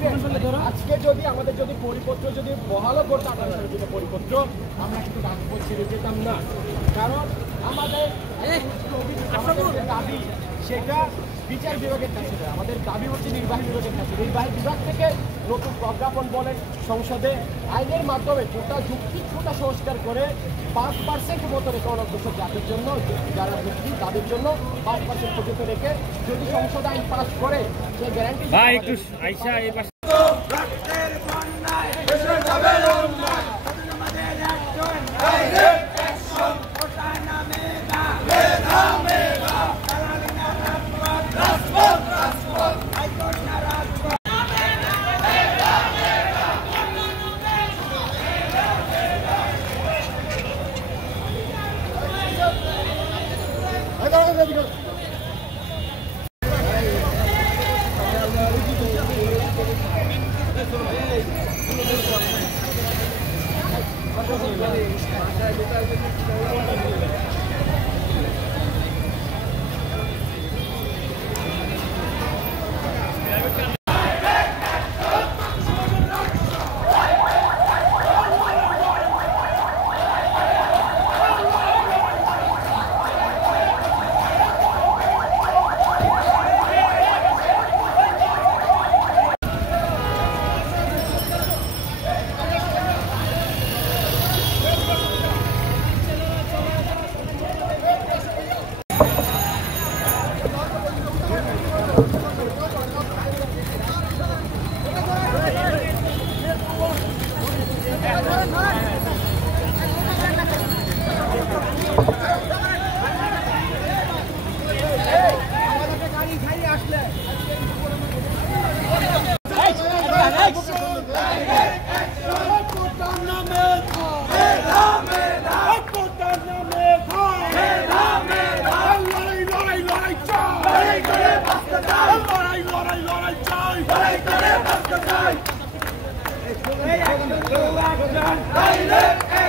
আজকে যদি আমাদের যদি পরিপত্র যদি বহালও করতে 18 সালের যদি পরিপত্র আমরা কিন্তু রাজপথ ছেড়ে যেতাম না, কারণ আমাদের যে দাবি সেটা বিচার বিভাগের কাছে নয়, আমাদের দাবি হচ্ছে নির্বাহী বিভাগের কাছে। নির্বাহী বিভাগ থেকে নতুন প্রজ্ঞাপন বলেন সংসদে আইনের মাধ্যমে কোটা যুক্তিক কোটা সংস্কার করে 5% মতো রেখে অনগ্রসর জাতির জন্য যারা যুক্তি তাদের জন্য 5% পর্যন্ত রেখে যদি সংসদ আইন পাস করে সে গ্যারান্টি Direct